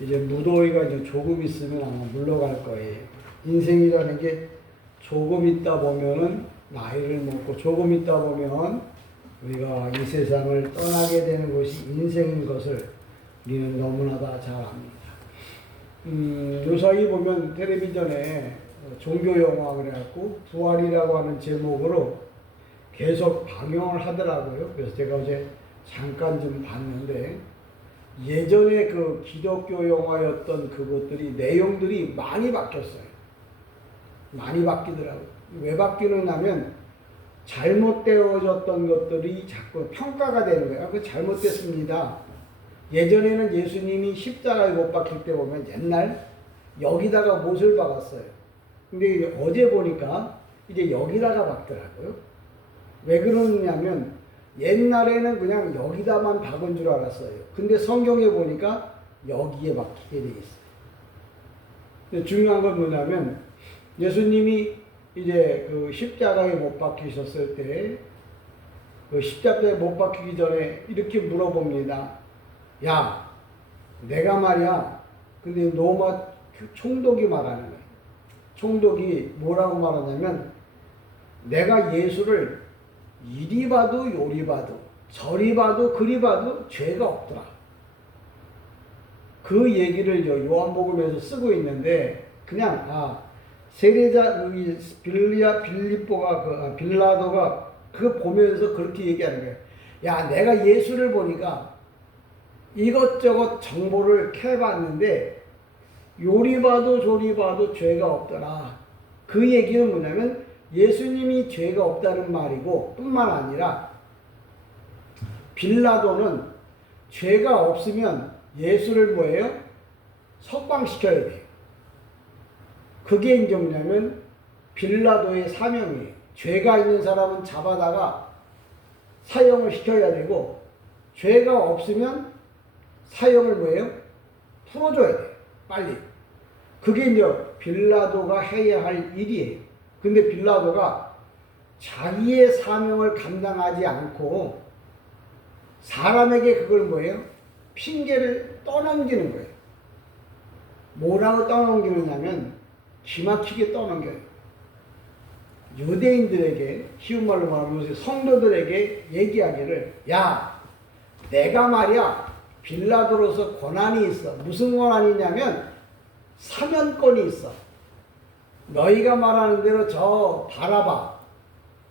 이제 무더위가 이제 조금 있으면 아마 물러갈 거예요. 인생이라는 게 조금 있다 보면은 나이를 먹고 조금 있다 보면 우리가 이 세상을 떠나게 되는 것이 인생인 것을 우리는 너무나 다 잘 압니다. 요사이 보면 텔레비전에 종교 영화 그래갖고 부활이라고 하는 제목으로 계속 방영을 하더라고요. 그래서 제가 어제 잠깐 좀 봤는데 예전에 그 기독교 영화였던 그것들이 내용들이 많이 바뀌었어요. 많이 바뀌더라고요. 왜 바뀌느냐면 잘못되어졌던 것들이 자꾸 평가가 되는 거예요. 그 잘못됐습니다. 예전에는 예수님이 십자가에 못 박힐 때 보면 옛날 여기다가 못을 박았어요. 근데 어제 보니까 이제 여기다가 박더라고요. 왜 그러냐면 옛날에는 그냥 여기다만 박은 줄 알았어요. 근데 성경에 보니까 여기에 박히게 돼 있어요. 근데 중요한 건 뭐냐면 예수님이 이제 그 십자가에 못 박히셨을 때 그 십자가에 못 박히기 전에 이렇게 물어봅니다. 야, 내가 말이야. 근데 로마 총독이 말하는 거예요. 총독이 뭐라고 말하냐면 내가 예수를 이리 봐도 요리 봐도 저리 봐도 그리 봐도 죄가 없더라. 그 얘기를 요한복음에서 쓰고 있는데 그냥 세례자 빌라도가 그거 보면서 그렇게 얘기하는 거예요. 야, 내가 예수를 보니까 이것저것 정보를 캐봤는데 요리 봐도 저리 봐도 죄가 없더라. 그 얘기는 뭐냐면 예수님이 죄가 없다는 말이고 뿐만 아니라 빌라도는 죄가 없으면 예수를 뭐예요? 석방시켜야 돼요. 그게 이제 뭐냐면 빌라도의 사명이에요. 죄가 있는 사람은 잡아다가 사형을 시켜야 되고 죄가 없으면 사형을 뭐예요? 풀어줘야 돼요. 빨리. 그게 이제 빌라도가 해야 할 일이에요. 근데 빌라도가 자기의 사명을 감당하지 않고 사람에게 그걸 뭐예요? 핑계를 떠넘기는 거예요. 뭐라고 떠넘기느냐면 기막히게 떠넘겨요. 유대인들에게 쉬운 말로 말하면 성도들에게 얘기하기를 야, 내가 말이야 빌라도로서 권한이 있어. 무슨 권한이냐면 사면권이 있어. 너희가 말하는 대로 저 바라바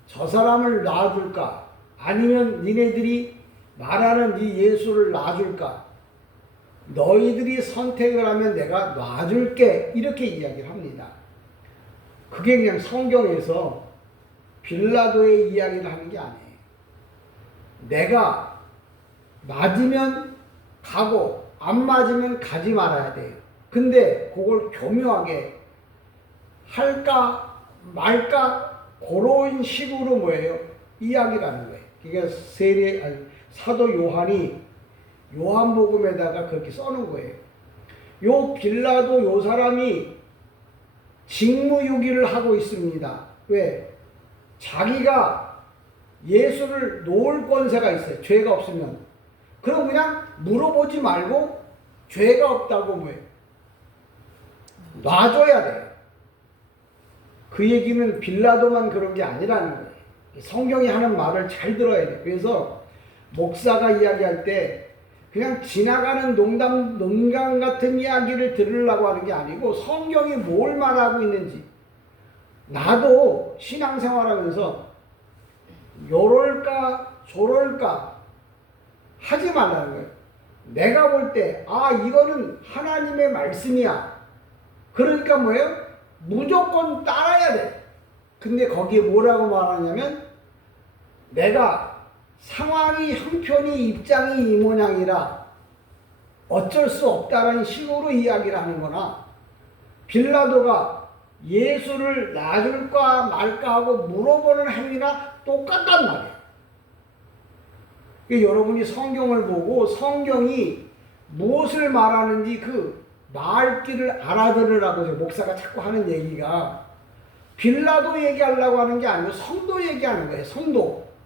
저 사람을 놔줄까? 아니면 니네들이 말하는 이 예수를 놔줄까? 너희들이 선택을 하면 내가 놔줄게. 이렇게 이야기를 합니다. 그게 그냥 성경에서 빌라도의 이야기를 하는 게 아니에요. 내가 맞으면 가고 안 맞으면 가지 말아야 돼요. 근데 그걸 교묘하게 할까 말까 그런 식으로 뭐예요? 이야기를 하는 거예요. 그게 사도 요한이 요한복음에다가 그렇게 써놓은 거예요. 요 빌라도 요 사람이 직무유기를 하고 있습니다. 왜? 자기가 예수를 놓을 권세가 있어요. 죄가 없으면. 그럼 그냥 물어보지 말고 죄가 없다고 뭐예요? 놔줘야 돼요. 그 얘기는 빌라도만 그런 게 아니라는 거예요. 성경이 하는 말을 잘 들어야 돼요. 그래서 목사가 이야기할 때 그냥 지나가는 농담 같은 이야기를 들으려고 하는 게 아니고 성경이 뭘 말하고 있는지. 나도 신앙생활하면서 요럴까 저럴까 하지 말라는 거예요. 내가 볼 때 이거는 하나님의 말씀이야. 그러니까 뭐예요? 무조건 따라야 돼. 근데 거기에 뭐라고 말하냐면 내가 상황이 형편이 입장이 이 모양이라 어쩔 수 없다라는 식으로 이야기를 하는 거나 빌라도가 예수를 놔줄까 말까 하고 물어보는 행위나 똑같단 말이에요. 그러니까 여러분이 성경을 보고 성경이 무엇을 말하는지 그 말귀를 알아들으라고 목사가 자꾸 하는 얘기가 빌라도 얘기하려고 하는 게 아니고 성도 얘기하는 거예요.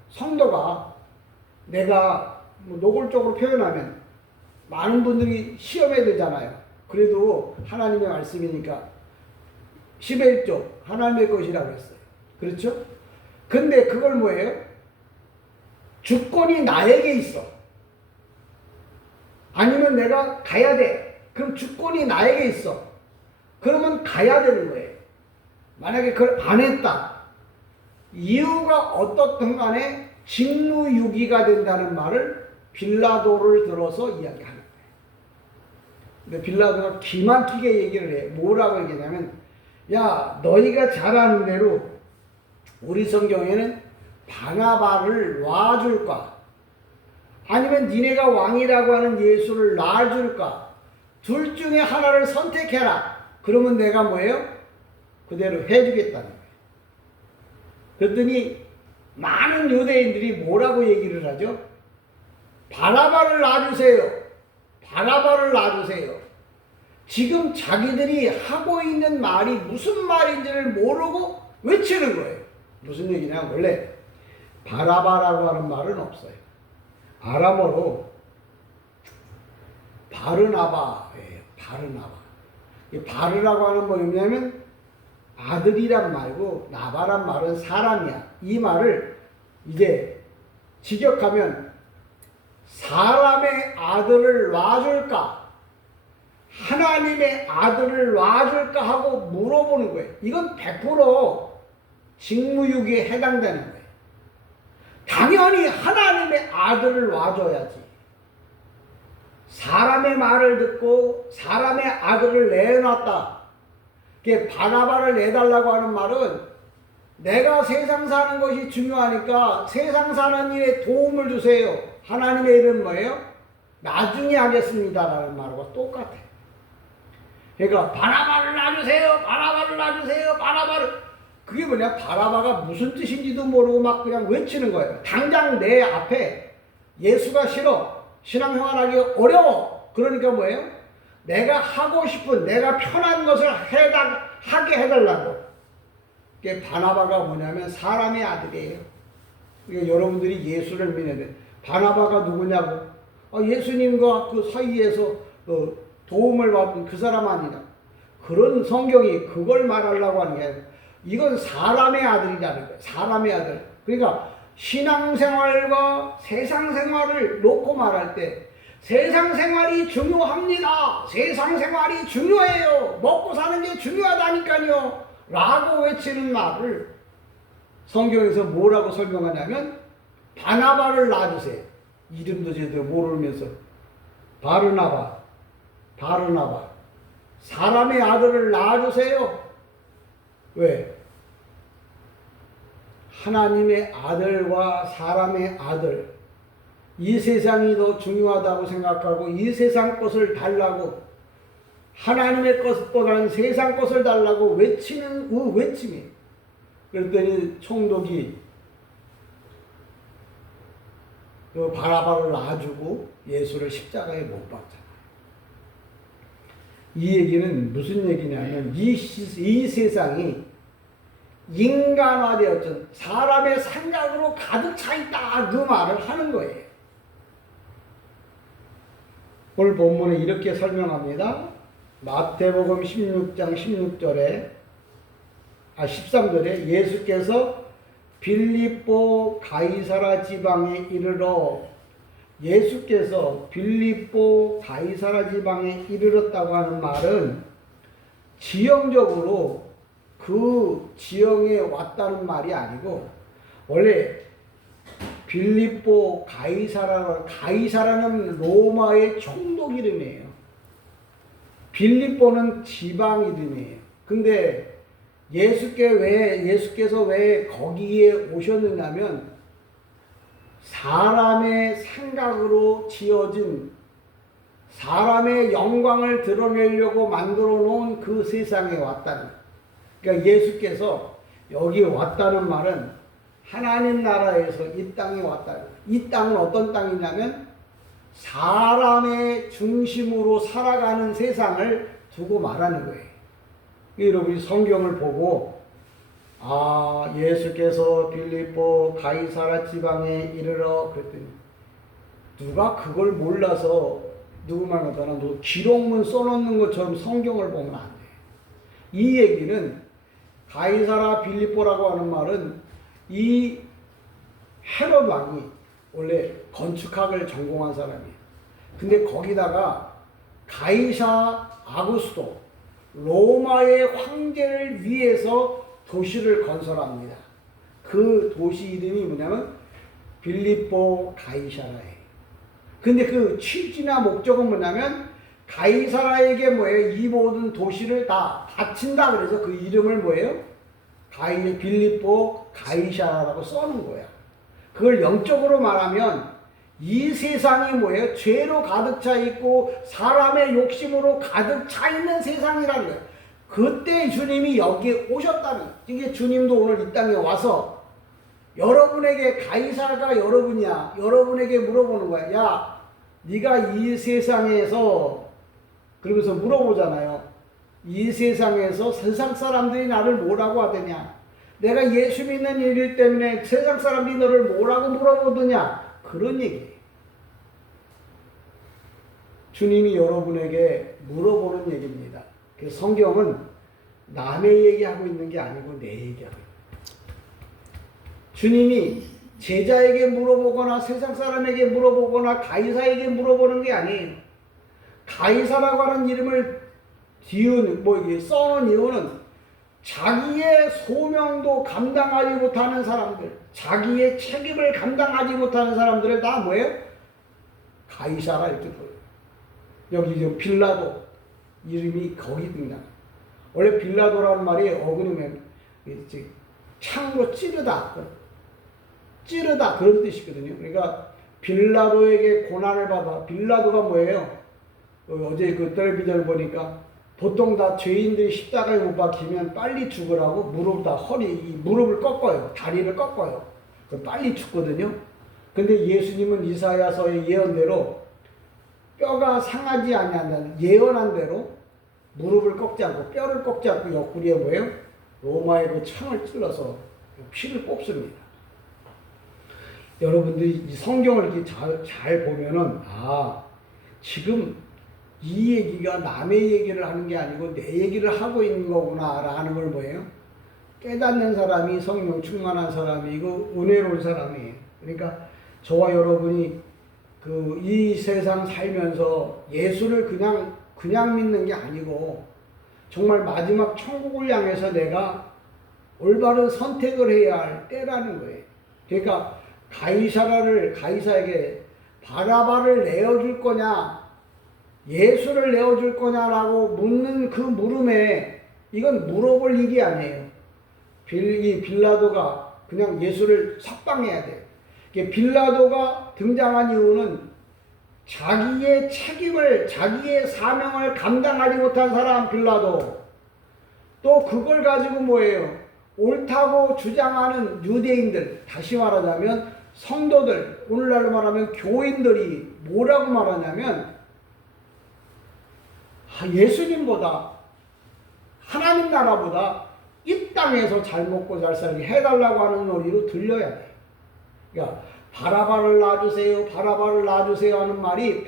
성도가 내가 노골적으로 표현하면 많은 분들이 시험에 들잖아요. 그래도 하나님의 말씀이니까 11조 하나님의 것이라고 했어요. 그렇죠? 근데 그걸 뭐예요? 주권이 나에게 있어. 아니면 내가 가야 돼. 그럼 주권이 나에게 있어. 그러면 가야 되는 거예요. 만약에 그걸 안 했다. 이유가 어떻든 간에 직무유기가 된다는 말을 빌라도를 들어서 이야기하는 거예요. 근데 빌라도가 기막히게 얘기를 해. 뭐라고 얘기하냐면, 야, 너희가 잘 아는 대로 우리 성경에는 바나바를 놔줄까? 아니면 니네가 왕이라고 하는 예수를 놔줄까? 둘 중에 하나를 선택해라. 그러면 내가 뭐예요? 그대로 해주겠다는 거예요. 그랬더니 많은 유대인들이 뭐라고 얘기를 하죠? 바나바를 놔주세요. 바나바를 놔주세요. 지금 자기들이 하고 있는 말이 무슨 말인지를 모르고 외치는 거예요. 무슨 얘기냐? 원래 바나바라고 하는 말은 없어요. 아람어로 바르나바예요. 바르나바. 이 바르라고 하는 뭐냐면 아들이란 말고 나바란 말은 사람이야. 이 말을 이제 직역하면 사람의 아들을 놔줄까? 하나님의 아들을 놔줄까? 하고 물어보는 거예요. 이건 100% 직무유기에 해당되는 거예요. 당연히 하나님의 아들을 놔줘야지. 사람의 말을 듣고 사람의 아들을 내놨다. 바나바를 내달라고 하는 말은 내가 세상 사는 것이 중요하니까 세상 사는 일에 도움을 주세요. 하나님의 일은 뭐예요? 나중에 하겠습니다라는 말과 똑같아요. 그러니까 바나바를 놔주세요. 바나바를 놔주세요. 바나바를. 그게 뭐냐? 바나바가 무슨 뜻인지도 모르고 막 그냥 외치는 거예요. 당장 내 앞에 예수가 싫어. 신앙생활하기 어려워. 그러니까 뭐예요? 내가 하고 싶은, 내가 편한 것을 하게 해달라고. 이게 바나바가 뭐냐면 사람의 아들이에요. 그러니까 여러분들이 예수를 믿는데 바나바가 누구냐고? 예수님과 그 사이에서 도움을 받은 그 사람 아니냐? 그런 성경이 그걸 말하려고 하는 게 아니라 이건 사람의 아들이라는 거예요. 사람의 아들. 그러니까 신앙생활과 세상생활을 놓고 말할 때 세상 생활이 중요합니다. 세상 생활이 중요해요. 먹고 사는 게 중요하다니까요. 라고 외치는 말을 성경에서 뭐라고 설명하냐면 바나바를 놔주세요. 이름도 제대로 모르면서 바르나바, 바르나바. 사람의 아들을 놔주세요. 왜? 하나님의 아들과 사람의 아들. 이 세상이 더 중요하다고 생각하고 이 세상 것을 달라고 하나님의 것보다는 세상 것을 달라고 외치는 그 외침이. 그랬더니 총독이 그 바나바를 놔주고 예수를 십자가에 못 박잖아요. 이 얘기는 무슨 얘기냐면 이 세상이 인간화되었던 사람의 생각으로 가득 차 있다 그 말을 하는 거예요. 오늘 본문에 이렇게 설명합니다. 마태복음 16장 13절에 예수께서 빌립보 가이사라 지방에 이르러 예수께서 빌립보 가이사라 지방에 이르렀다고 하는 말은 지형적으로 그 지형에 왔다는 말이 아니고 원래 빌립보 가이사라는 로마의 총독 이름이에요. 빌립보는 지방 이름이에요. 근데 예수께서 왜 거기에 오셨느냐면 사람의 생각으로 지어진 사람의 영광을 드러내려고 만들어 놓은 그 세상에 왔다는 거예요. 그러니까 예수께서 여기 왔다는 말은 하나님 나라에서 이 땅에 왔다. 이 땅은 어떤 땅이냐면 사람의 중심으로 살아가는 세상을 두고 말하는 거예요. 여러분이 성경을 보고 예수께서 빌립보 가이사라 지방에 이르러 그랬더니 누가 그걸 몰라서 누구만 갖다가 너 기록문 써놓는 것처럼 성경을 보면 안 돼. 이 얘기는 가이사라 빌립보라고 하는 말은 이 헤롯 왕이 원래 건축학을 전공한 사람이에요. 근데 거기다가 가이사 아구스도 로마의 황제를 위해서 도시를 건설합니다. 그 도시 이름이 뭐냐면 빌립보 가이사라예요. 근데 그 취지나 목적은 뭐냐면 가이사라에게 뭐예요? 이 모든 도시를 다 바친다. 그래서 그 이름을 뭐예요? 빌립보 가이사라라고 써놓은 거야. 그걸 영적으로 말하면 이 세상이 뭐예요? 죄로 가득 차 있고 사람의 욕심으로 가득 차 있는 세상이라는 거예요. 그때 주님이 여기에 오셨다는, 이게 주님도 오늘 이 땅에 와서 여러분에게 가이사가 여러분이야. 여러분에게 물어보는 거야. 야, 네가 이 세상에서, 그러면서 물어보잖아요. 이 세상에서 세상 사람들이 나를 뭐라고 하더냐? 내가 예수 믿는 일 때문에 세상 사람들이 너를 뭐라고 물어보더냐? 그런 얘기예요. 주님이 여러분에게 물어보는 얘기입니다. 그래서 성경은 남의 얘기하고 있는 게 아니고 내 얘기하고 있는 거예요. 주님이 제자에게 물어보거나 세상 사람에게 물어보거나 가이사에게 물어보는 게 아니에요. 가이사라고 하는 이름을 써놓은 이유는 자기의 소명도 감당하지 못하는 사람들, 자기의 책임을 감당하지 못하는 사람들을 다 뭐예요? 가이사라 이렇게 불러요. 여기 지금 빌라도 이름이 거기 등장. 원래 빌라도라는 말이 어그리면 창으로 찌르다 그런 뜻이거든요. 그러니까 빌라도에게 고난을 받아. 빌라도가 뭐예요? 어제 그 텔레비전을 보니까 보통 다 죄인들이 십자가에 못 박히면 빨리 죽으라고 무릎을 꺾어요. 다리를 꺾어요. 빨리 죽거든요. 근데 예수님은 이사야서의 예언대로 뼈가 상하지 아니한다는 예언한 대로 무릎을 꺾지 않고 뼈를 꺾지 않고 옆구리에 뭐예요? 로마의 그 창을 찔러서 피를 뽑습니다. 여러분들이 이 성경을 이렇게 잘 보면은 지금 이 얘기가 남의 얘기를 하는 게 아니고 내 얘기를 하고 있는 거구나 라는 걸 뭐예요? 깨닫는 사람이 성령 충만한 사람이고 은혜로운 사람이에요. 그러니까 저와 여러분이 이 세상 살면서 예수를 그냥 믿는 게 아니고 정말 마지막 천국을 향해서 내가 올바른 선택을 해야 할 때라는 거예요. 그러니까 가이사에게 바라바를 내어줄 거냐 예수를 내어줄 거냐라고 묻는 그 물음에 이건 물어볼 일이 아니에요. 이 빌라도가 그냥 예수를 석방해야 돼요. 빌라도가 등장한 이유는 자기의 책임을, 자기의 사명을 감당하지 못한 사람 빌라도, 또 그걸 가지고 뭐예요? 옳다고 주장하는 유대인들, 다시 말하자면 성도들, 오늘날로 말하면 교인들이 뭐라고 말하냐면 예수님보다 하나님 나라보다 이 땅에서 잘 먹고 잘 살게 해달라고 하는 논리로 들려야 돼요. 그러니까 바라바를 놔주세요 하는 말이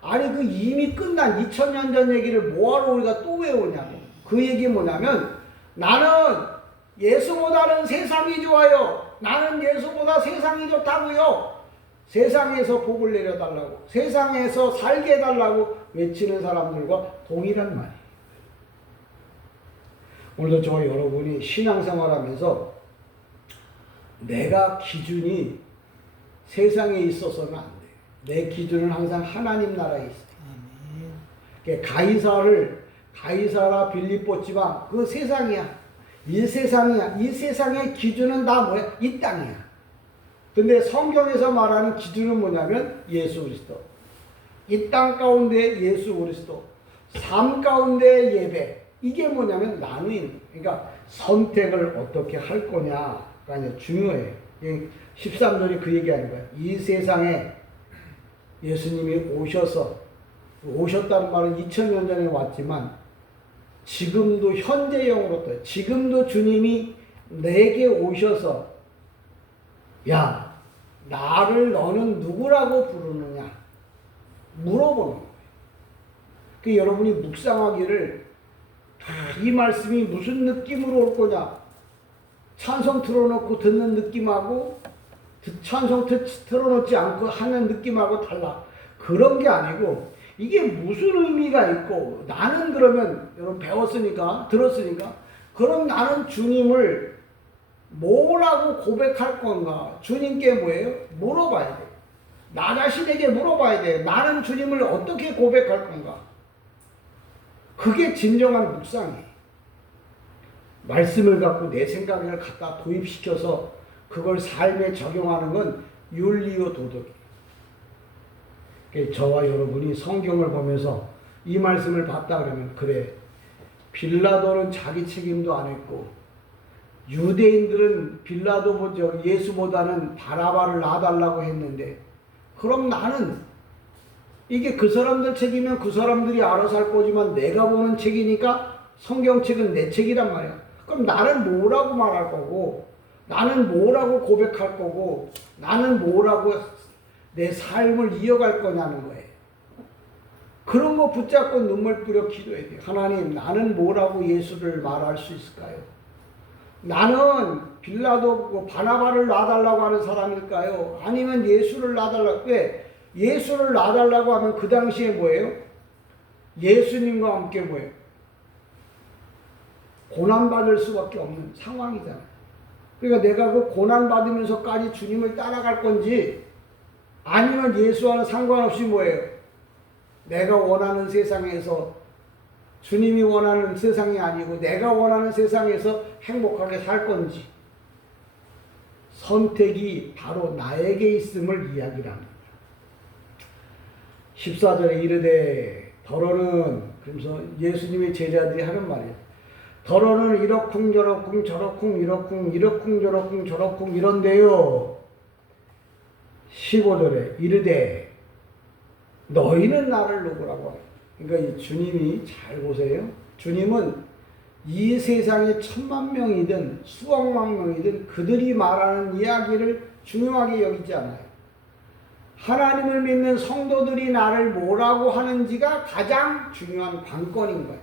아니 그 이미 끝난 2000년 전 얘기를 뭐하러 우리가 또 외우냐고. 그 얘기 뭐냐면 나는 예수보다는 세상이 좋아요. 나는 예수보다 세상이 좋다고요. 세상에서 복을 내려달라고, 세상에서 살게 해달라고 외치는 사람들과 동일한 말이에요. 오늘도 저와 여러분이 신앙생활하면서 내가 기준이 세상에 있어서는 안 돼요. 내 기준은 항상 하나님 나라에 있어요. 가이사라 빌립보 지방 그 세상이야. 이 세상이야. 이 세상의 기준은 다 뭐야? 이 땅이야. 근데 성경에서 말하는 기준은 뭐냐면 예수 그리스도. 이 땅 가운데 예수 그리스도. 삶 가운데 예배. 이게 뭐냐면 나누인. 그러니까 선택을 어떻게 할 거냐가 이제 중요해요. 13절이 그 얘기하는 거예요. 이 세상에 예수님이 오셨다는 말은 2000년 전에 왔지만 지금도 현재형으로 떠요. 지금도 주님이 내게 오셔서 야, 나를 너는 누구라고 부르느냐? 물어보는 거예요. 그 여러분이 묵상하기를 이 말씀이 무슨 느낌으로 올 거냐? 찬송 틀어놓고 듣는 느낌하고 찬송 틀어놓지 않고 하는 느낌하고 달라. 그런 게 아니고 이게 무슨 의미가 있고 나는 그러면 여러분 배웠으니까 들었으니까 그럼 나는 주님을 뭐라고 고백할 건가? 주님께 뭐예요? 물어봐야 돼요. 나 자신에게 물어봐야 돼요. 나는 주님을 어떻게 고백할 건가? 그게 진정한 묵상이에요. 말씀을 갖고 내 생각을 갖다 도입시켜서 그걸 삶에 적용하는 건 윤리요 도덕이에요. 저와 여러분이 성경을 보면서 이 말씀을 봤다 그러면 그래 빌라도는 자기 책임도 안 했고 유대인들은 예수보다는 바라바를 놔달라고 했는데 그럼 나는 이게 그 사람들 책이면 그 사람들이 알아서 할 거지만 내가 보는 책이니까 성경책은 내 책이란 말이야. 그럼 나는 뭐라고 말할 거고 나는 뭐라고 고백할 거고 나는 뭐라고 내 삶을 이어갈 거냐는 거예요. 그런 거 붙잡고 눈물 뿌려 기도해야 돼요. 하나님 나는 뭐라고 예수를 말할 수 있을까요? 나는 빌라도 바나바를 놔달라고 하는 사람일까요? 아니면 예수를 놔달라고 왜? 예수를 놔달라고 하면 그 당시에 뭐예요? 예수님과 함께 뭐예요? 고난받을 수밖에 없는 상황이잖아요. 그러니까 내가 그 고난받으면서까지 주님을 따라갈 건지 아니면 예수와는 상관없이 뭐예요? 내가 원하는 세상에서 주님이 원하는 세상이 아니고 내가 원하는 세상에서 행복하게 살 건지 선택이 바로 나에게 있음을 이야기합니다. 14절에 이르되 더러는 그러면서 예수님의 제자들이 하는 말이에요. 더러는 이러쿵 저러쿵 저러쿵 이러쿵 이러쿵 저러쿵 저러쿵 이런데요. 15절에 이르되 너희는 나를 누구라고 하냐. 그러니까 주님이 잘 보세요. 주님은 이 세상에 1,000만 명이든 수억만 명이든 그들이 말하는 이야기를 중요하게 여기지 않아요. 하나님을 믿는 성도들이 나를 뭐라고 하는지가 가장 중요한 관건인 거예요.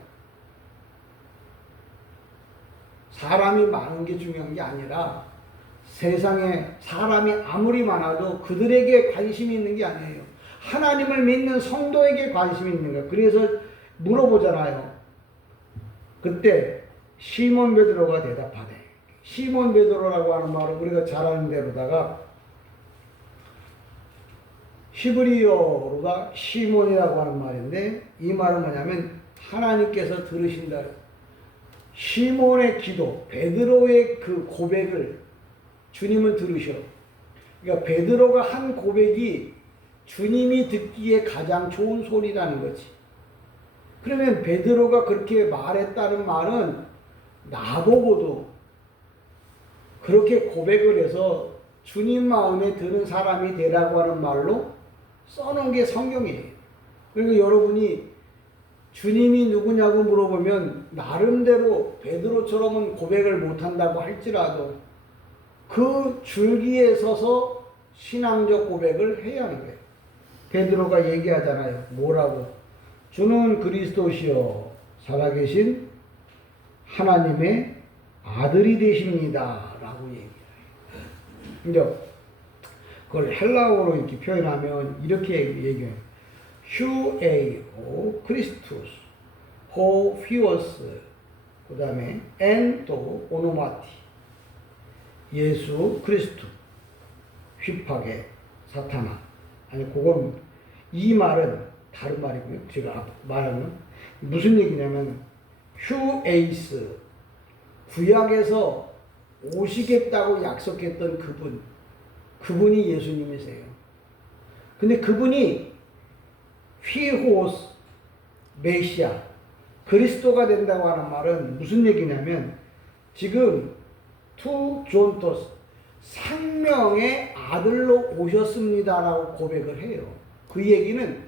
사람이 많은 게 중요한 게 아니라 세상에 사람이 아무리 많아도 그들에게 관심이 있는 게 아니에요. 하나님을 믿는 성도에게 관심이 있는 거예요. 그래서 물어보잖아요. 그때 시몬 베드로가 대답하네. 시몬 베드로라고 하는 말은 우리가 잘 아는 대로다가 히브리어로가 시몬이라고 하는 말인데 이 말은 뭐냐면 하나님께서 들으신다. 시몬의 기도, 베드로의 그 고백을 주님은 들으셔. 그러니까 베드로가 한 고백이 주님이 듣기에 가장 좋은 소리라는 거지. 그러면 베드로가 그렇게 말했다는 말은 나보고도 그렇게 고백을 해서 주님 마음에 드는 사람이 되라고 하는 말로 써놓은 게 성경이에요. 그러니까 여러분이 주님이 누구냐고 물어보면 나름대로 베드로처럼은 고백을 못한다고 할지라도 그 줄기에 서서 신앙적 고백을 해야 하는 거예요. 베드로가 얘기하잖아요. 뭐라고? 주는 그리스도시요 살아계신 하나님의 아들이 되십니다. 라고 얘기해요. 근데 그걸 헬라어로 이렇게 표현하면 이렇게 얘기해요. 휴에이오 크리스투스 호 피오스 그 다음에 엔 또 오노마티 예수 그리스도 휘파게 사타나 아니 그건 이 말은 다른 말이고요. 제가 말하는 무슨 얘기냐면 휴에이스 구약에서 오시겠다고 약속했던 그분이 예수님이세요. 근데 그분이 휘호스 메시아 그리스도가 된다고 하는 말은 무슨 얘기냐면 지금 투 존토스 생명의 아들로 오셨습니다라고 고백을 해요. 그 얘기는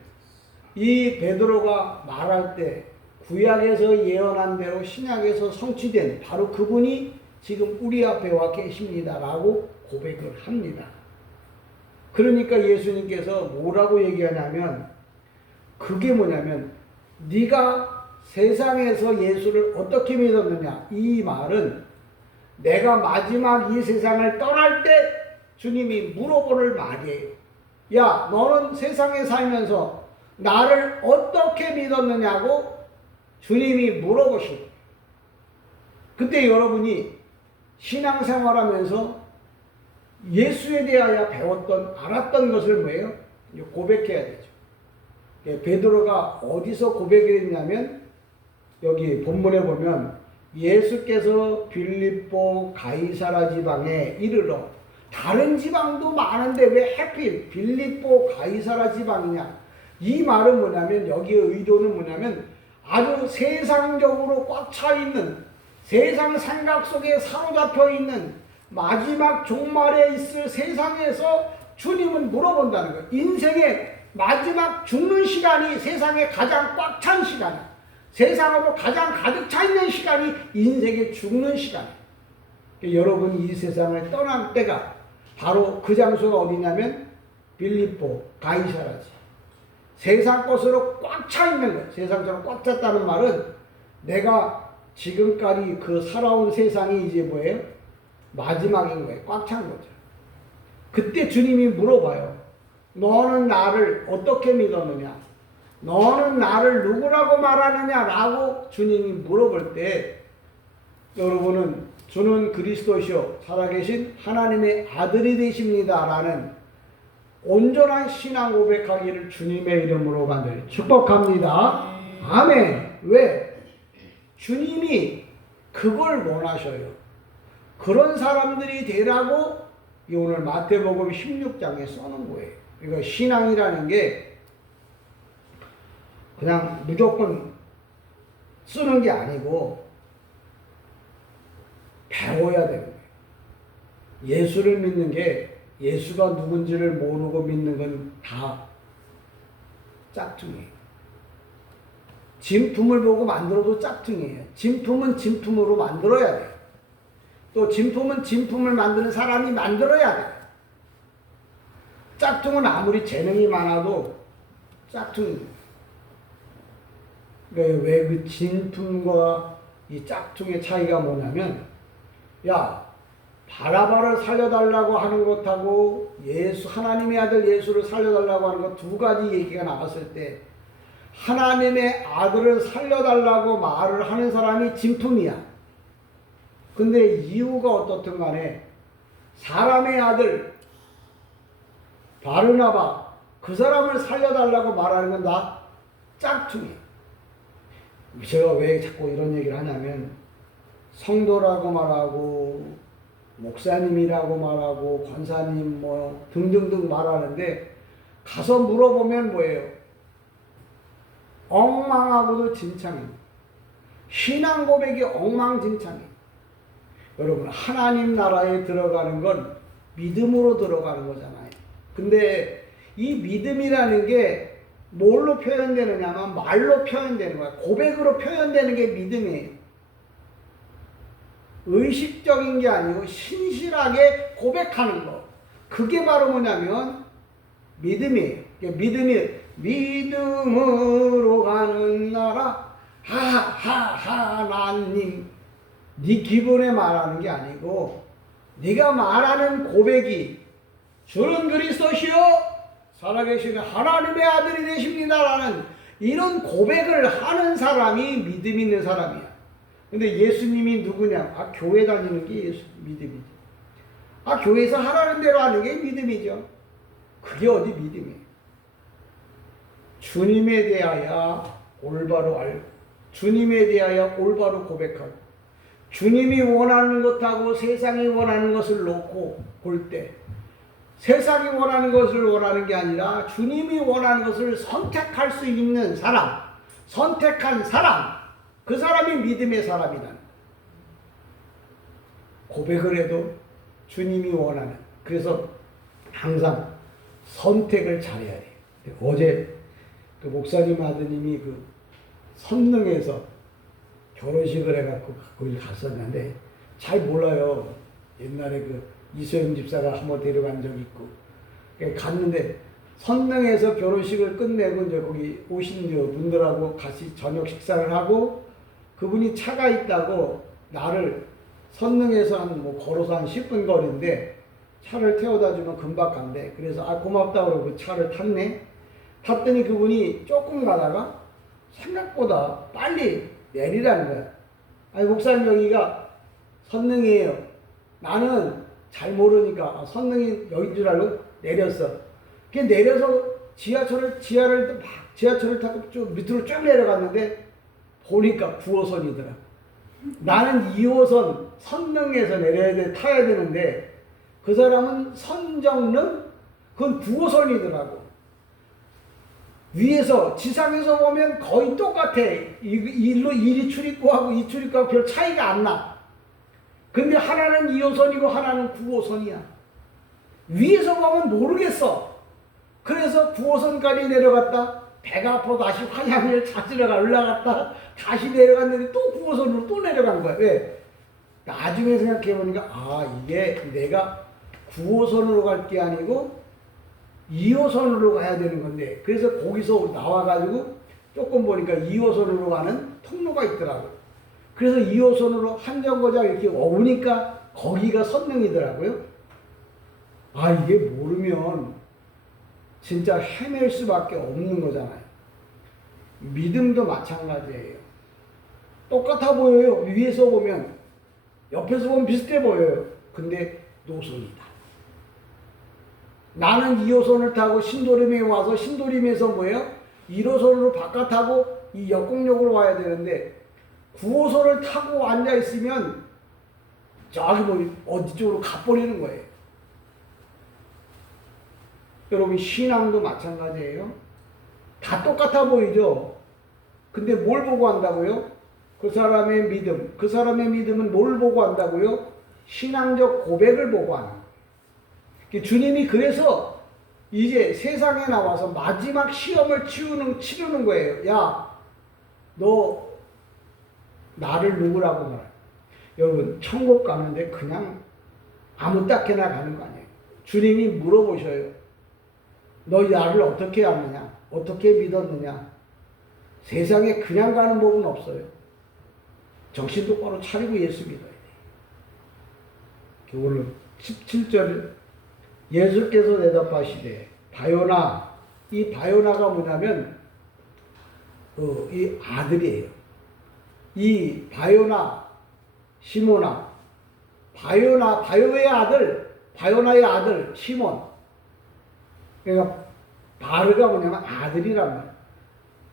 이 베드로가 말할 때 구약에서 예언한 대로 신약에서 성취된 바로 그분이 지금 우리 앞에 와 계십니다라고 고백을 합니다. 그러니까 예수님께서 뭐라고 얘기하냐면 그게 뭐냐면 네가 세상에서 예수를 어떻게 믿었느냐. 이 말은 내가 마지막 이 세상을 떠날 때 주님이 물어보는 말이에요. 야, 너는 세상에 살면서 나를 어떻게 믿었느냐고 주님이 물어보시고, 그때 여러분이 신앙생활하면서 예수에 대하여 배웠던 알았던 것을 뭐예요? 고백해야 되죠. 베드로가 어디서 고백을 했냐면 여기 본문에 보면 예수께서 빌립보 가이사라 지방에 이르러, 다른 지방도 많은데 왜 하필 빌립보 가이사라 지방이냐. 이 말은 뭐냐면 여기의 의도는 뭐냐면 아주 세상적으로 꽉 차 있는, 세상 생각 속에 사로잡혀 있는 마지막 종말에 있을 세상에서 주님은 물어본다는 거예요. 인생의 마지막 죽는 시간이 세상에 가장 꽉 찬 시간이에요. 세상으로 가장 가득 차 있는 시간이 인생의 죽는 시간이에요. 여러분이 이 세상을 떠날 때가 바로 그 장소가 어디냐면 빌립보 가이사라지. 세상 것으로 꽉 차 있는 거예요. 세상처럼 꽉 찼다는 말은 내가 지금까지 그 살아온 세상이 이제 뭐예요? 마지막인 거예요. 꽉 찬 거죠. 그때 주님이 물어봐요. 너는 나를 어떻게 믿었느냐? 너는 나를 누구라고 말하느냐? 라고 주님이 물어볼 때 여러분은 주는 그리스도시요 살아계신 하나님의 아들이 되십니다 라는 온전한 신앙 고백하기를 주님의 이름으로 간절히 축복합니다. 아멘. 왜? 주님이 그걸 원하셔요. 그런 사람들이 되라고 오늘 마태복음 16장에 써놓은 거예요. 그러니까 신앙이라는 게 그냥 무조건 쓰는 게 아니고 배워야 되는 거예요. 예수를 믿는 게 예수가 누군지를 모르고 믿는 건 다 짝퉁이에요. 진품을 보고 만들어도 짝퉁이에요. 진품은 진품으로 만들어야 돼요. 또 진품은 진품을 만드는 사람이 만들어야 돼요. 짝퉁은 아무리 재능이 많아도 짝퉁이에요. 왜 그 진품과 이 짝퉁의 차이가 뭐냐면, 야, 바라바를 살려달라고 하는 것하고 예수, 하나님의 아들 예수를 살려달라고 하는 것 두 가지 얘기가 나왔을 때 하나님의 아들을 살려달라고 말을 하는 사람이 진품이야. 근데 이유가 어떻든 간에 사람의 아들 바르나바 그 사람을 살려달라고 말하는 건 다 짝퉁이에요. 제가 왜 자꾸 이런 얘기를 하냐면 성도라고 말하고 목사님이라고 말하고 권사님 뭐 등등등 말하는데 가서 물어보면 뭐예요? 엉망하고도 진창입니다. 신앙 고백이 엉망진창이에요. 여러분, 하나님 나라에 들어가는 건 믿음으로 들어가는 거잖아요. 근데 이 믿음이라는 게 뭘로 표현되느냐면 말로 표현되는 거야. 고백으로 표현되는 게 믿음이에요. 의식적인 게 아니고 신실하게 고백하는 거. 그게 바로 뭐냐면 믿음이에요. 믿음으로 가는 나라 하나님. 네 기분에 말하는 게 아니고 네가 말하는 고백이 주는 그리스도시요 살아계신 하나님의 아들이 되십니다라는 이런 고백을 하는 사람이 믿음 있는 사람이야. 근데 예수님이 누구냐? 아, 교회 다니는 게 예수 믿음이죠. 아, 교회에서 하라는 대로 하는 게 믿음이죠. 그게 어디 믿음이에요? 주님에 대하여 올바로 알고, 주님에 대하여 올바로 고백하고, 주님이 원하는 것하고 세상이 원하는 것을 놓고 볼 때, 세상이 원하는 것을 원하는 게 아니라 주님이 원하는 것을 선택할 수 있는 사람, 선택한 사람, 그 사람이 믿음의 사람이다. 고백을 해도 주님이 원하는. 그래서 항상 선택을 잘해야 돼요. 어제 그 목사님 아드님이 그 선릉에서 결혼식을 해갖고 거기 갔었는데 잘 몰라요. 옛날에 그 이소영 집사가 한번 데려간 적이 있고 갔는데 선릉에서 결혼식을 끝내고 이제 거기 오신 분들하고 같이 저녁 식사를 하고 그분이 차가 있다고 나를 선릉에서 뭐 걸어서 한 10분 거리인데 차를 태워다 주면 금방 간대. 그래서 고맙다 그러고 그 차를 탔네. 탔더니 그분이 조금 가다가 생각보다 빨리 내리라는 거야. 아니 목사님 여기가 선릉이에요. 나는 잘 모르니까 선릉이 여긴 줄 알고 내렸어. 그 내려서 지하철을 타고 쭉 밑으로 쭉 내려갔는데 보니까 9호선이더라. 나는 2호선 선릉에서 타야 되는데 그 사람은 선정릉 그건 9호선이더라고. 위에서 지상에서 보면 거의 똑같아. 일로 1이 출입구하고 2 출입구하고 별 차이가 안 나. 근데 하나는 2호선이고 하나는 9호선이야. 위에서 보면 모르겠어. 그래서 9호선까지 내려갔다 배가 아파 다시 화양을 찾으러 올라갔다 다시 내려갔는데 또 9호선으로 또 내려간 거야. 왜? 나중에 생각해보니까 이게 내가 9호선으로 갈 게 아니고 2호선으로 가야 되는 건데 그래서 거기서 나와가지고 조금 보니까 2호선으로 가는 통로가 있더라고. 그래서 2호선으로 한정거장 이렇게 오니까 거기가 선릉이더라고요. 이게 모르면 진짜 헤맬 수밖에 없는 거잖아요. 믿음도 마찬가지예요. 똑같아 보여요. 위에서 보면. 옆에서 보면 비슷해 보여요. 근데 노선이다. 나는 2호선을 타고 신도림에 와서 신도림에서 뭐예요? 1호선으로 바깥하고 이 역곡역으로 와야 되는데 9호선을 타고 앉아 있으면 저기 어디 쪽으로 가버리는 거예요. 여러분 신앙도 마찬가지예요. 다 똑같아 보이죠? 근데 뭘 보고 한다고요? 그 사람의 믿음. 그 사람의 믿음은 뭘 보고 한다고요? 신앙적 고백을 보고 하는 거예요. 주님이 그래서 이제 세상에 나와서 마지막 시험을 치르는 거예요. 야, 너 나를 누구라고 말해? 여러분 천국 가는데 그냥 아무 딱게나 가는 거 아니에요. 주님이 물어보셔요. 너 나를 어떻게 아느냐? 어떻게 믿었느냐? 세상에 그냥 가는 법은 없어요. 정신 똑바로 차리고 예수 믿어야 돼. 오늘 17절 예수께서 대답하시되 바요나 이 바요나가 뭐냐면 이 아들이에요. 이 바요나 시몬아 바요의 아들 바요나의 아들 시몬 그러니까 바르가 뭐냐면 아들이란 말이야.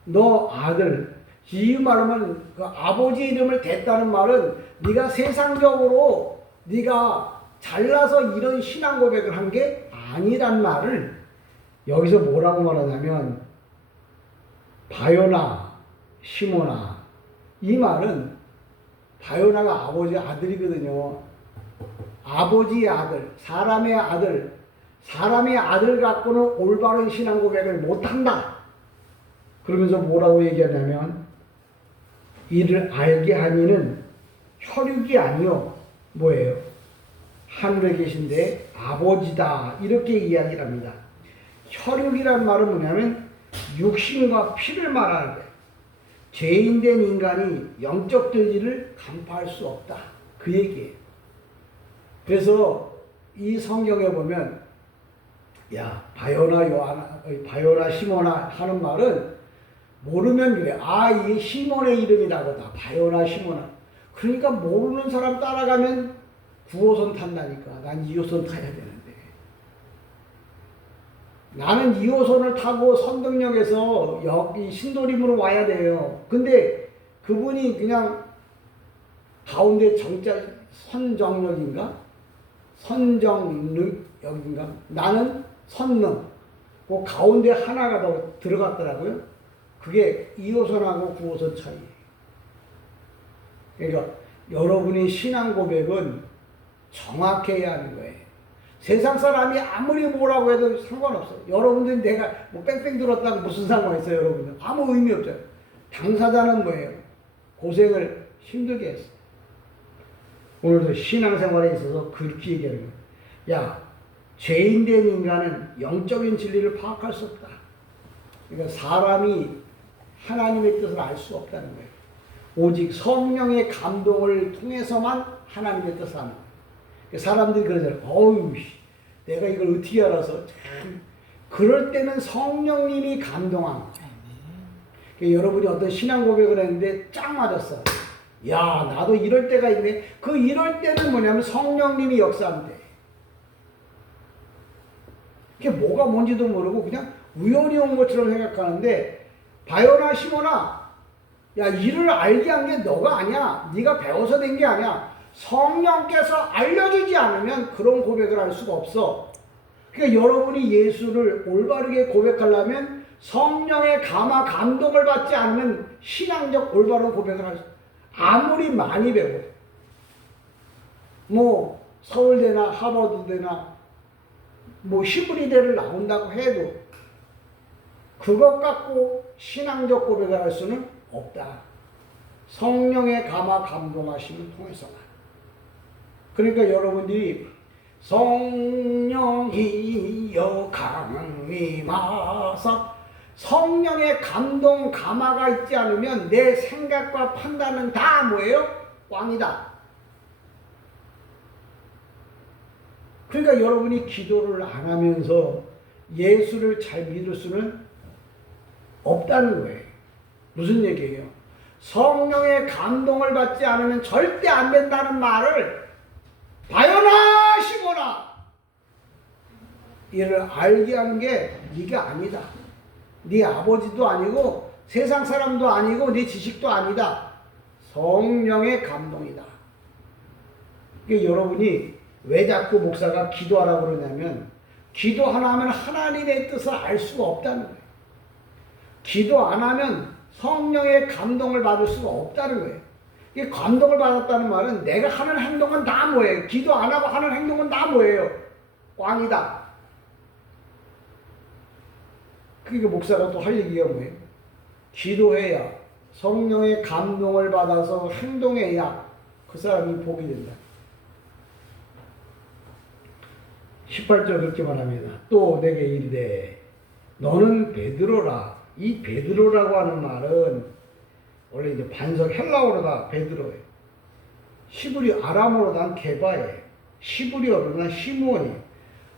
너 아들 이 말하면 그 아버지 이름을 댔다는 말은 네가 세상적으로 네가 잘나서 이런 신앙 고백을 한 게 아니란 말을 여기서 뭐라고 말하냐면 바요나 시몬아 이 말은 바요나가 아버지 아들이거든요. 아버지의 아들 사람의 아들 갖고는 올바른 신앙 고백을 못한다. 그러면서 뭐라고 얘기하냐면 이를 알게 하니는 혈육이 아니요 뭐예요? 하늘에 계신데 아버지다 이렇게 이야기를 합니다. 혈육이란 말은 뭐냐면 육신과 피를 말하는 거예요. 죄인된 인간이 영적 진리를 간파할 수 없다 그 얘기예요. 그래서 이 성경에 보면 야 바요나 시몬아 하는 말은 모르면 그래. 이게 시몬의 이름이라고 다 바요나 시몬아. 그러니까 모르는 사람 따라가면 9호선 탄다니까. 난 2호선 타야 되는데. 나는 2호선을 타고 선릉역에서 여기 신도림으로 와야 돼요. 근데 그분이 그냥 가운데 선정역인가? 선정역인가? 나는 선릉. 그 가운데 하나가 더 들어갔더라고요. 그게 2호선하고 9호선 차이예요. 그러니까 여러분의 신앙 고백은 정확해야 하는 거예요. 세상 사람이 아무리 뭐라고 해도 상관없어요. 여러분들이 내가 뭐 뺑뺑 들었다고 무슨 상관 있어요, 여러분들? 아무 의미 없어요. 당사자는 뭐예요? 고생을 힘들게 했어요. 오늘도 신앙생활에 있어서 그렇게 얘기하는 거예요. 야, 죄인된 인간은 영적인 진리를 파악할 수 없다. 그러니까 사람이 하나님의 뜻을 알 수 없다는 거예요. 오직 성령의 감동을 통해서만 하나님의 뜻을 아는 거예요. 사람들이 그러잖아요. 어우, 내가 이걸 어떻게 알아서. 그럴 때는 성령님이 감동한 거예요. 그러니까 여러분이 어떤 신앙 고백을 했는데 쫙 맞았어. 야, 나도 이럴 때가 있네. 그 이럴 때는 뭐냐면 성령님이 역사한대. 그게 뭐가 뭔지도 모르고 그냥 우연히 온 것처럼 생각하는데, 바요나 시몬아, 야, 이를 알게 한 게 너가 아니야. 네가 배워서 된 게 아니야. 성령께서 알려주지 않으면 그런 고백을 할 수가 없어. 그러니까 여러분이 예수를 올바르게 고백하려면 성령의 감화 감동을 받지 않으면 신앙적 올바른 고백을 할 수 없어. 아무리 많이 배워. 뭐 서울대나 하버드대나 뭐 히브리대를 나온다고 해도 그것 갖고 신앙적 고백을 할 수는 없다. 성령의 감화 감동하심을 통해서만. 그러니까 여러분들이 성령이여 강림하사, 성령의 감동 감화가 있지 않으면 내 생각과 판단은 다 뭐예요? 꽝이다. 그러니까 여러분이 기도를 안 하면서 예수를 잘 믿을 수는 없다는 거예요. 무슨 얘기예요? 성령의 감동을 받지 않으면 절대 안 된다는 말을 바요나 시몬아, 이를 알게 하는 게 네가 아니다. 네 아버지도 아니고 세상 사람도 아니고 네 지식도 아니다. 성령의 감동이다. 그러니까 여러분이 왜 자꾸 목사가 기도하라고 그러냐면, 기도 하나 하면 하나님의 뜻을 알 수가 없다는 거예요. 기도 안 하면 성령의 감동을 받을 수가 없다는 거예요. 이 감동을 받았다는 말은 내가 하는 행동은 다 뭐예요? 기도 안 하고 하는 행동은 다 뭐예요? 꽝이다. 그러니까 목사가 또 할 얘기가 뭐예요? 기도해야, 성령의 감동을 받아서 행동해야 그 사람이 복이 된다. 18절 그렇게 말합니다. 또 내게 이르되 너는 베드로라. 이 베드로라고 하는 말은 원래 이제 반석 헬라어로다 베드로예요. 시브리 아람어로다 게바예요. 시브리어로다 시므온이에요.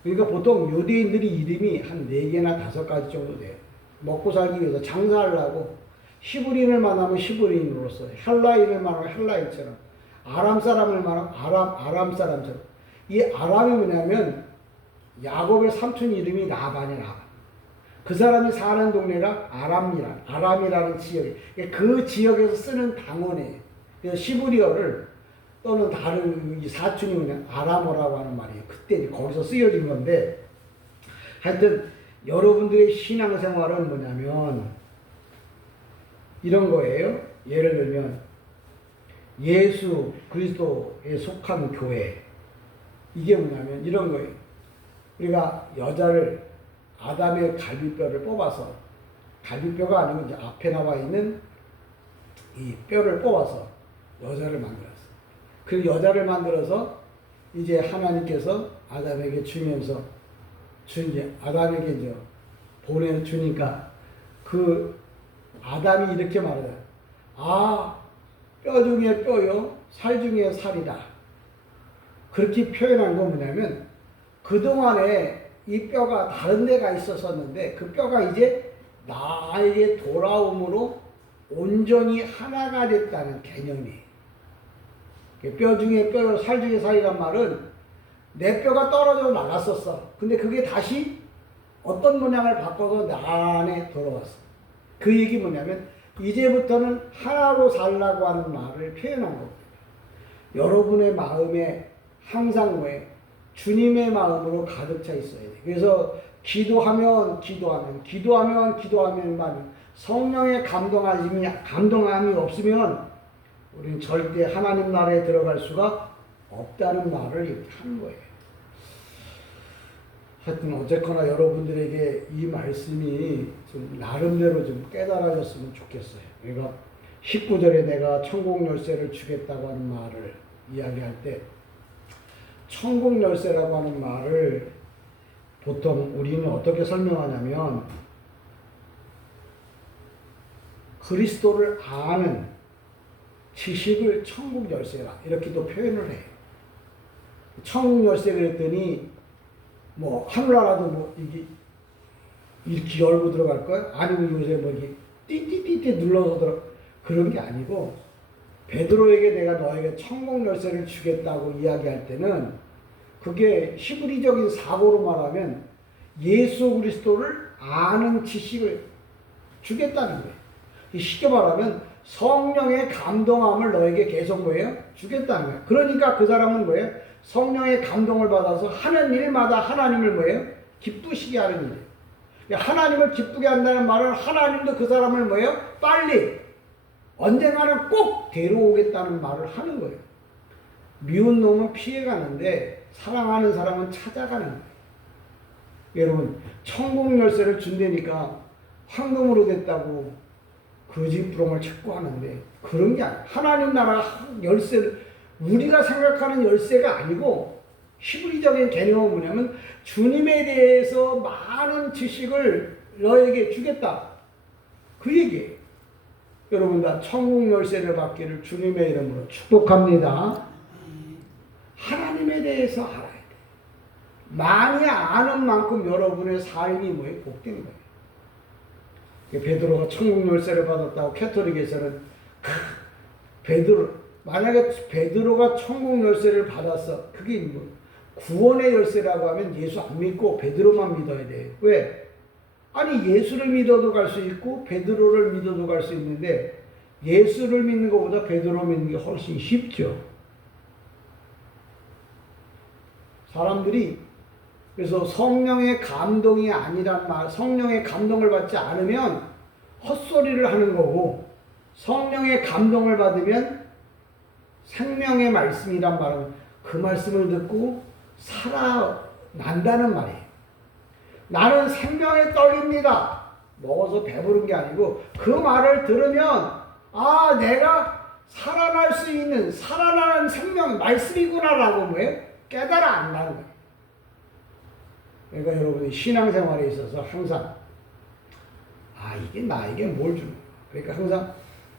그러니까 보통 유대인들이 이름이 한 4개나 5가지 정도 돼요. 먹고 살기 위해서 장사하려고 시브리인을 만나면 시브리인으로서, 헬라인을 만나면 헬라인처럼, 아람 사람을 만나면 아람 사람처럼. 이 아람이 뭐냐면 야곱의 삼촌 이름이 라반이라. 그 사람이 사는 동네가 아람이라는 지역이에요. 그 지역에서 쓰는 방언이에요. 그래서 시브리어를 또는 다른 이 사촌이 그냥 아람어라고 하는 말이에요. 그때 거기서 쓰여진 건데, 하여튼 여러분들의 신앙생활은 뭐냐면 이런 거예요. 예를 들면 예수 그리스도에 속한 교회, 이게 뭐냐면 이런 거예요. 우리가 여자를 아담의 갈비뼈를 뽑아서, 갈비뼈가 아니고 이제 앞에 나와 있는 이 뼈를 뽑아서 여자를 만들었어요. 그 여자를 만들어서 이제 하나님께서 아담에게 주면서 이제 아담에게 이제 보내주니까 그 아담이 이렇게 말해요. 아, 뼈 중에 뼈요, 살 중에 살이다. 그렇게 표현한 건 뭐냐면 그동안에 이 뼈가 다른 데가 있었었는데 그 뼈가 이제 나에게 돌아옴으로 온전히 하나가 됐다는 개념이에요. 뼈 중에 뼈, 살 중에 살이란 말은 내 뼈가 떨어져 나갔었어. 근데 그게 다시 어떤 모양을 바꿔서 나 안에 돌아왔어. 그 얘기 뭐냐면 이제부터는 하나로 살라고 하는 말을 표현한 겁니다. 여러분의 마음에 항상 왜 주님의 마음으로 가득 차 있어야 돼. 그래서 기도하면 성령의 감동함이 없으면 우리는 절대 하나님 나라에 들어갈 수가 없다는 말을 이렇게 하는 거예요. 하여튼 어쨌거나 여러분들에게 이 말씀이 좀 나름대로 좀 깨달아졌으면 좋겠어요. 그러니까 19절에 내가 천국 열쇠를 주겠다고 하는 말을 이야기할 때 천국 열쇠라고 하는 말을 보통 우리는 어떻게 설명하냐면 그리스도를 아는 지식을 천국 열쇠라 이렇게도 표현을 해요. 천국 열쇠 그랬더니 뭐 하늘나라도 뭐 이게 이렇게 열고 들어갈 거야? 아니면 요새 뭐 이게 띠띠띠띠 눌러서 들어 그런 게 아니고 베드로에게 내가 너에게 천국 열쇠를 주겠다고 이야기할 때는 그게 히브리적인 사고로 말하면 예수 그리스도를 아는 지식을 주겠다는 거예요. 쉽게 말하면 성령의 감동함을 너에게 계속 뭐예요? 주겠다는 거예요. 그러니까 그 사람은 뭐예요? 성령의 감동을 받아서 하는 일마다 하나님을 뭐예요? 기쁘시게 하는 일이에요. 하나님을 기쁘게 한다는 말은 하나님도 그 사람을 뭐예요? 빨리 언젠가는 꼭 데려오겠다는 말을 하는 거예요. 미운 놈은 피해가는데 사랑하는 사람은 찾아가는 거예요. 여러분 천국 열쇠를 준다니까 황금으로 됐다고 거짓부렁을 찾고 하는데 그런 게 아니에요. 하나님 나라 열쇠를 우리가 생각하는 열쇠가 아니고 히브리적인 개념은 뭐냐면 주님에 대해서 많은 지식을 너에게 주겠다. 그 얘기예요. 여러분 다 천국 열쇠를 받기를 주님의 이름으로 축복합니다. 하나님에 대해서 알아야 돼. 많이 아는 만큼 여러분의 삶이 뭐예요? 복된 거예요. 베드로가 천국 열쇠를 받았다고 캐토릭에서는 만약에 베드로가 천국 열쇠를 받았어. 그게 뭐 구원의 열쇠라고 하면 예수 안 믿고 베드로만 믿어야 돼. 왜? 아니 예수를 믿어도 갈 수 있고 베드로를 믿어도 갈 수 있는데 예수를 믿는 것보다 베드로 믿는 게 훨씬 쉽죠. 사람들이 그래서 성령의 감동이 아니란 말, 성령의 감동을 받지 않으면 헛소리를 하는 거고 성령의 감동을 받으면 생명의 말씀이란 말은 그 말씀을 듣고 살아난다는 말이에요. 나는 생명의 떡입니다. 먹어서 배부른 게 아니고 그 말을 들으면 아 내가 살아날 수 있는 살아나는 생명 말씀이구나라고 뭐예요? 깨달아 안다는 거예요. 그러니까 여러분이 신앙생활에 있어서 항상 이게 나에게 뭘 주는 거야. 그러니까 항상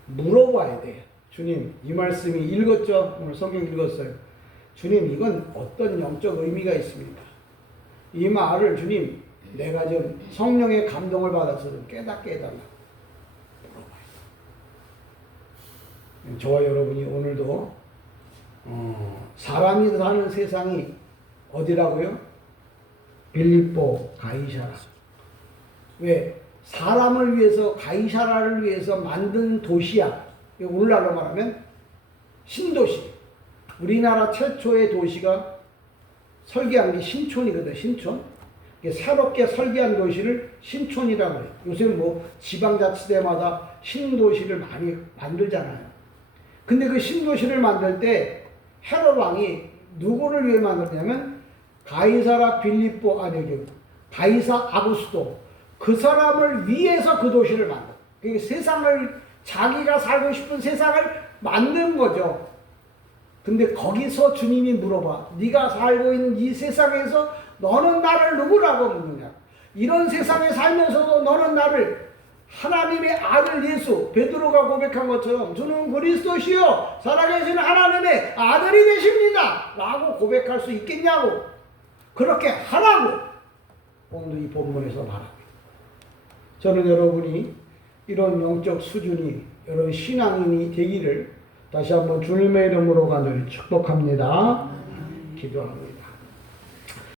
물어봐야 돼요. 주님 이 말씀이 읽었죠? 오늘 성경 읽었어요. 주님 이건 어떤 영적 의미가 있습니까? 이 말을 주님 내가 좀 성령의 감동을 받아서 좀 깨닫게 해달라. 물어봐요. 저와 여러분이 오늘도 사람이 사는 세상이 어디라고요? 빌립보 가이사라. 왜? 사람을 위해서 가이사라를 위해서 만든 도시야. 오늘날로 말하면 신도시. 우리나라 최초의 도시가 설계한 게 신촌이거든. 신촌. 새롭게 설계한 도시를 신촌이라고 해요. 요새는 뭐 지방자치대마다 신도시를 많이 만들잖아요. 근데 그 신도시를 만들 때 헤롯 왕이 누구를 위해 만들냐면 가이사라 빌립보 가이사 아구스도 그 사람을 위해서 그 도시를 만들어. 그러니까 세상을 자기가 살고 싶은 세상을 만든 거죠. 근데 거기서 주님이 물어봐. 네가 살고 있는 이 세상에서 너는 나를 누구라고 묻느냐. 이런 세상에 살면서도 너는 나를 하나님의 아들 예수 베드로가 고백한 것처럼 주는 그리스도시요 살아계신 하나님의 아들이 되십니다 라고 고백할 수 있겠냐고. 그렇게 하라고 오늘 이 본문에서 말합니다. 저는 여러분이 이런 영적 수준이 여러분 신앙인이 되기를 다시 한번 주님의 이름으로 간절히 축복합니다. 기도합니다.